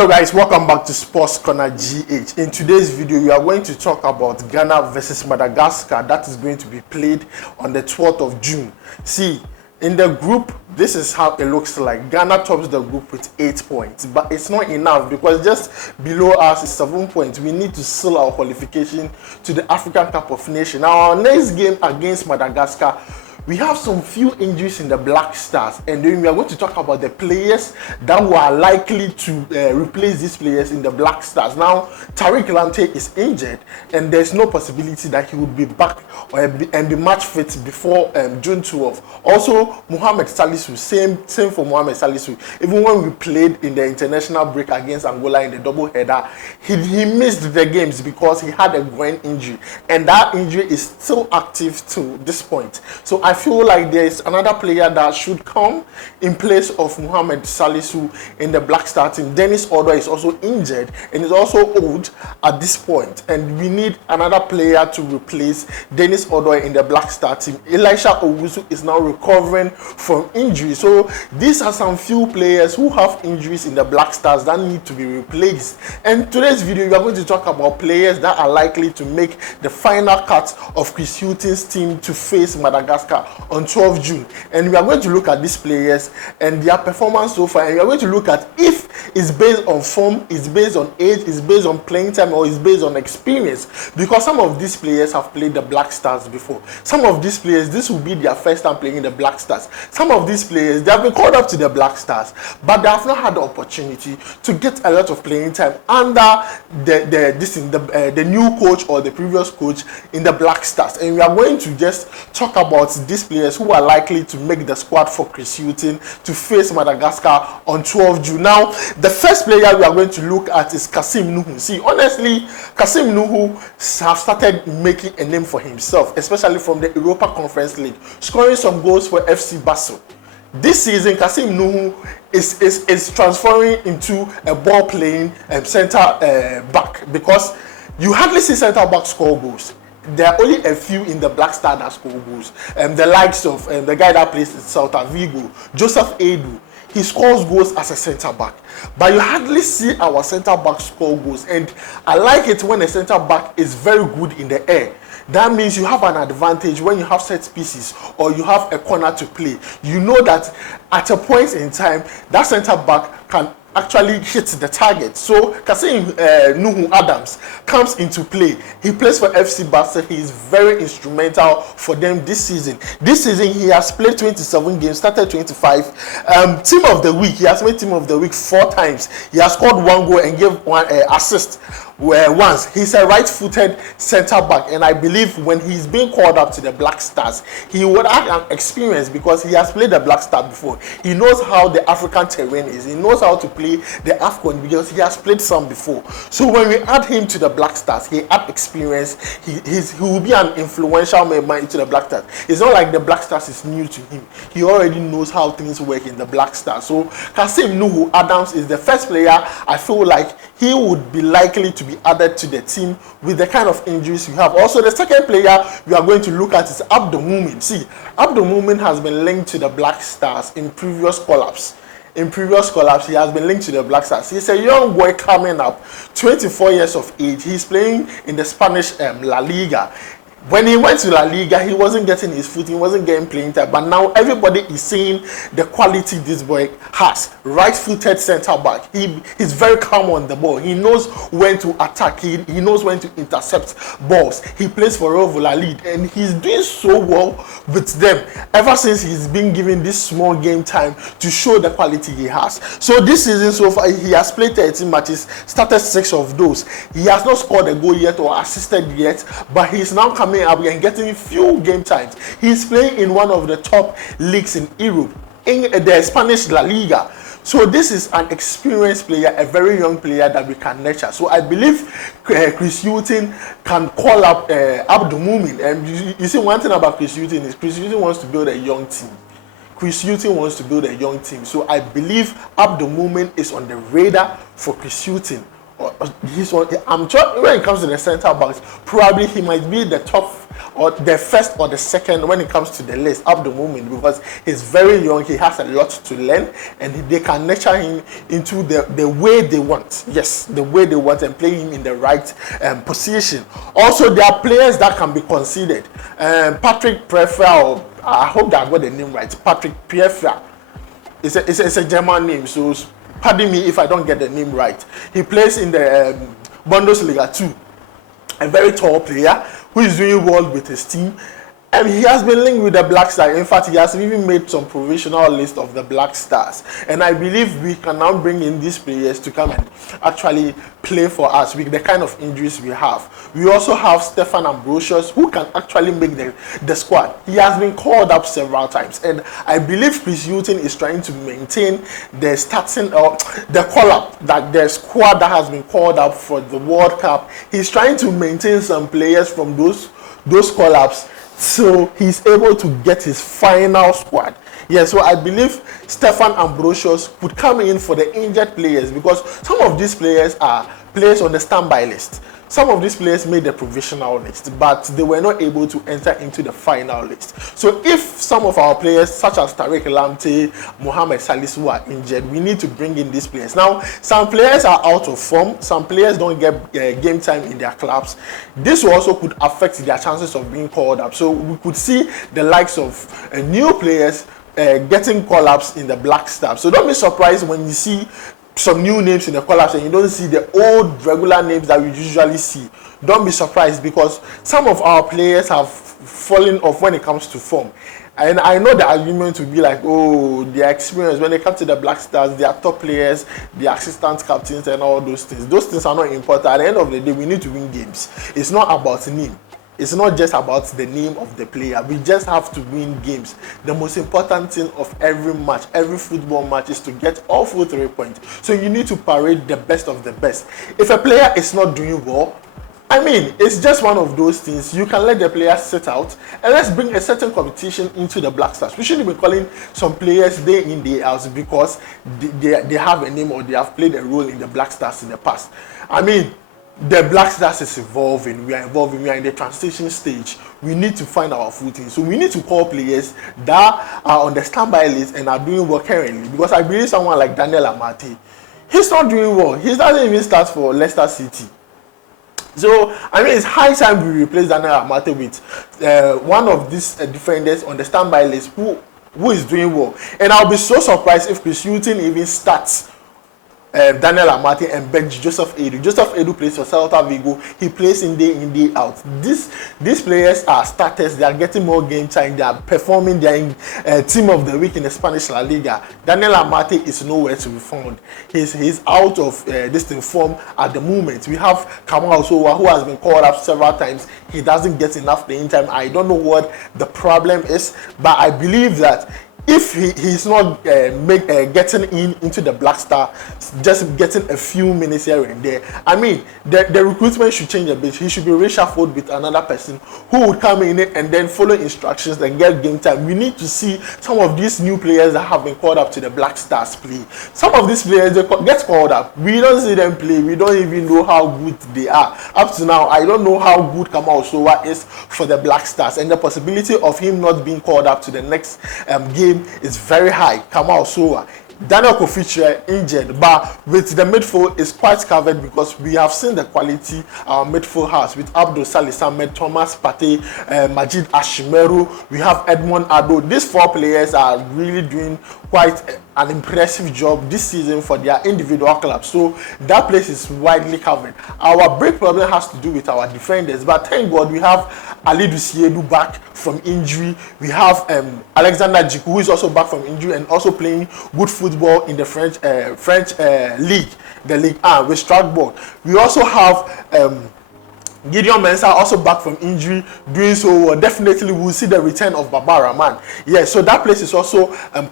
Hello guys, welcome back to Sports Corner GH. In today's video, we are going to talk about Ghana versus Madagascar. That is going to be played on the 12th of June. See, in the group, this is how it looks like. Ghana tops the group with 8 points, but it's not enough because just below us is 7 points. We need to seal our qualification to the African Cup of Nations. Now, our next game against Madagascar, we have some few injuries in the Black Stars, and then we are going to talk about the players that were likely to replace these players in the Black Stars. Now, Tariq Lamptey is injured, and there's no possibility that he would be back and be match fit before June 12th. Also, Mohamed Salisu, same for Mohamed Salisu. Even when we played in the international break against Angola in the double header, he missed the games because he had a groin injury, and that injury is still active to this point. So I feel like there is another player that should come in place of Mohamed Salisu in the Black Star team. Dennis Odoi is also injured and is also old at this point, and we need another player to replace Dennis Odoi in the Black Star team. Elisha Owusu is now recovering from injury, so these are some few players who have injuries in the Black Stars that need to be replaced. And today's video, we are going to talk about players that are likely to make the final cut of Chris Hughton's team to face Madagascar on 12 June, and we are going to look at these players and their performance so far, and we are going to look at if it's based on form, it's based on age, it's based on playing time, or it's based on experience, because some of these players have played the Black Stars before. Some of these players, this will be their first time playing the Black Stars. Some of these players, they have been called up to the Black Stars, but they have not had the opportunity to get a lot of playing time under the new coach or the previous coach in the Black Stars. And we are going to just talk about these players who are likely to make the squad for Chris Hughton to face Madagascar on 12 June. Now, the first player we are going to look at is Kasim Nuhu. See, honestly, Kasim Nuhu has started making a name for himself, especially from the Europa Conference League, scoring some goals for FC Basel. This season, Kasim Nuhu is transferring into a ball-playing center back, because you hardly see center back score goals. There are only a few in the Black Star that score goals. The likes of the guy that plays in Celta Vigo, Joseph Edu. He scores goals as a centre back, but you hardly see our centre back score goals. And I like it when a centre back is very good in the air. That means you have an advantage when you have set pieces or you have a corner to play. You know that at a point in time, that centre back can actually hit the target. So Kasim Nuhu Adams comes into play. He plays for FC Basel. He is very instrumental for them this season. This season he has played 27 games, started 25. Team of the week, he has made team of the week 4 times. He has scored 1 goal and gave 1 assist once. He's a right-footed centre back, and I believe when he's being called up to the Black Stars, he would have an experience because he has played the Black Star before. He knows how the African terrain is. He knows how to play the Afcon because he has played some before. So when we add him to the Black Stars, he adds experience. He will be an influential member into the Black Stars. It's not like the Black Stars is new to him. He already knows how things work in the Black Stars. So Kasim Nuhu Adams is the first player I feel like he would be likely to be added to the team with the kind of injuries we have. Also, the second player we are going to look at is Abdul Mumin. See, Abdul Mumin has been linked to the Black Stars in previous call-ups. In previous call-ups, he has been linked to the Black Stars. He's a young boy coming up, 24 years of age. He's playing in the Spanish La Liga. When he went to La Liga, he wasn't getting his foot, he wasn't getting playing time. But now everybody is seeing the quality this boy has. Right-footed centre back. He's very calm on the ball. He knows when to attack. He knows when to intercept balls. He plays for Real Valladolid, and he's doing so well with them ever since he's been given this small game time to show the quality he has. So this season so far, he has played 13 matches, started 6 of those. He has not scored a goal yet or assisted yet, but he's now coming up and getting few game times. He's playing in one of the top leagues in Europe, in the Spanish La Liga. So this is an experienced player, a very young player that we can nurture. So I believe Chris Hughton can call up Abdul Mumin. And you see, one thing about Chris Hughton is Chris Hughton wants to build a young team. Chris Hughton wants to build a young team. So I believe Abdul Mumin is on the radar for Chris Hughton he's one. I'm sure when it comes to the center backs, probably he might be the top or the first or the second when it comes to the list at the moment, because he's very young. He has a lot to learn, and they can nurture him into the way they want. Yes, the way they want, and play him in the right position. Also, there are players that can be considered. Patrick Prefer, I hope that I got the name right. Patrick Prefer. It's a German name, so pardon me if I don't get the name right. He plays in the Bundesliga 2. A very tall player who is doing well with his team. And he has been linked with the Black Stars. In fact, he has even made some provisional list of the Black Stars. And I believe we can now bring in these players to come and actually play for us with the kind of injuries we have. We also have Stefan Ambrosius, who can actually make the squad. He has been called up several times. And I believe Chris Hughton is trying to maintain the starting or the call-up, that the squad that has been called up for the World Cup. He's trying to maintain some players from those call-ups, so he's able to get his final squad. Yeah, so I believe Stefan Ambrosius could come in for the injured players, because some of these players are players on the standby list. Some of these players made the provisional list, but they were not able to enter into the final list. So if some of our players, such as Tariq Lamptey, Mohamed Salisu, are injured, we need to bring in these players. Now, some players are out of form. Some players don't get game time in their clubs. This also could affect their chances of being called up. So we could see the likes of new players getting call-ups in the Black Stars. So don't be surprised when you see some new names in the call-ups and you don't see the old regular names that we usually see. Don't be surprised, because some of our players have fallen off when it comes to form. And I know the argument will be like, oh, their experience when they come to the Black Stars, they are top players, they are assistant captains and all those things. Those things are not important. At the end of the day, we need to win games. It's not about name. It's not just about the name of the player. We just have to win games. The most important thing of every match, every football match, is to get all 3 points. So you need to parade the best of the best. If a player is not doing well, I mean, it's just one of those things. You can let the players sit out, and let's bring a certain competition into the Black Stars. We shouldn't be calling some players day in, day out because they have a name or they have played a role in the Black Stars in the past. I mean, the Black Stars is evolving. We are evolving. We are in the transition stage. We need to find our footing. So we need to call players that are on the standby list and are doing well currently. Because I believe someone like Daniel Amate, he's not doing well. He doesn't even start for Leicester City. So I mean, it's high time we replace Daniel Amate with one of these defenders on the standby list who is doing well. And I'll be so surprised if Chris Hughton even starts Daniel Amate and bench Joseph Edu. Joseph Edu plays for Celta Vigo. He plays in day out. These players are starters. They are getting more game time. They are performing. They are in team of the week in the Spanish La Liga. Daniel Amate is nowhere to be found. He's out of this form at the moment. We have Kamal Sowa, who has been called up several times. He doesn't get enough playing time. I don't know what the problem is, but I believe that if he's not getting into the Black Star, just getting a few minutes here and there, I mean, the recruitment should change a bit. He should be reshuffled with another person who would come in and then follow instructions and get game time. We need to see some of these new players that have been called up to the Black Stars play. Some of these players, they get called up. We don't see them play. We don't even know how good they are. Up to now, I don't know how good Kamal Sowa is for the Black Stars, and the possibility of him not being called up to the next game is very high. Kamal Sowa, Daniel Kofiche injured, but with the midfield is quite covered because we have seen the quality our midfield has with Abdul Salis Ahmed, Thomas Partey, Majid Ashimeru. We have Edmond Ado. These 4 players are really doing quite an impressive job this season for their individual clubs. So that place is widely covered. Our break problem has to do with our defenders, but thank God we have Ali Dusiedu back from injury. We have Alexander Djiku, who is also back from injury and also playing good football in the French league, the Ligue 1 with Strasbourg. We also have Gideon Mensah also back from injury, doing so well. Definitely we'll see the return of Baba Rahman. Yes, so that place is also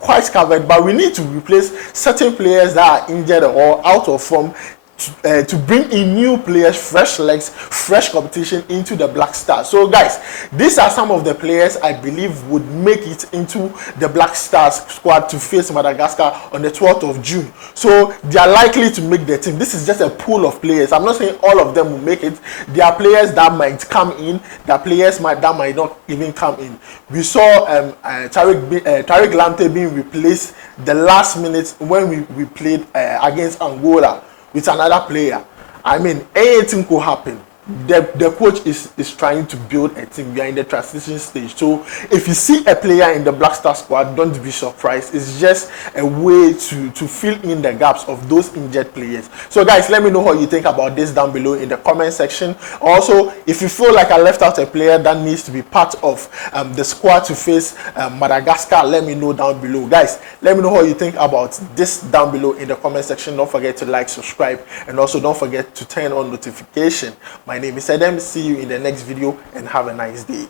quite covered, but we need to replace certain players that are injured or out of form. to bring in new players, fresh legs, fresh competition into the Black Stars. So guys, these are some of the players I believe would make it into the Black Stars squad to face Madagascar on the 12th of June. So they are likely to make the team. This is just a pool of players. I'm not saying all of them will make it. There are players that might come in, there are players that might not even come in. We saw Tariq Lamptey being replaced the last minute when we played against Angola with another player. I mean, anything could happen. The coach is trying to build a team. We are in the transition stage. So if you see a player in the Black Star squad, don't be surprised. It's just a way to fill in the gaps of those injured players. So guys, let me know what you think about this down below in the comment section. Also, if you feel like I left out a player that needs to be part of the squad to face Madagascar, let me know down below. Guys, let me know what you think about this down below in the comment section. Don't forget to like, subscribe, and also don't forget to turn on notification. My name is Adam. See you in the next video and have a nice day.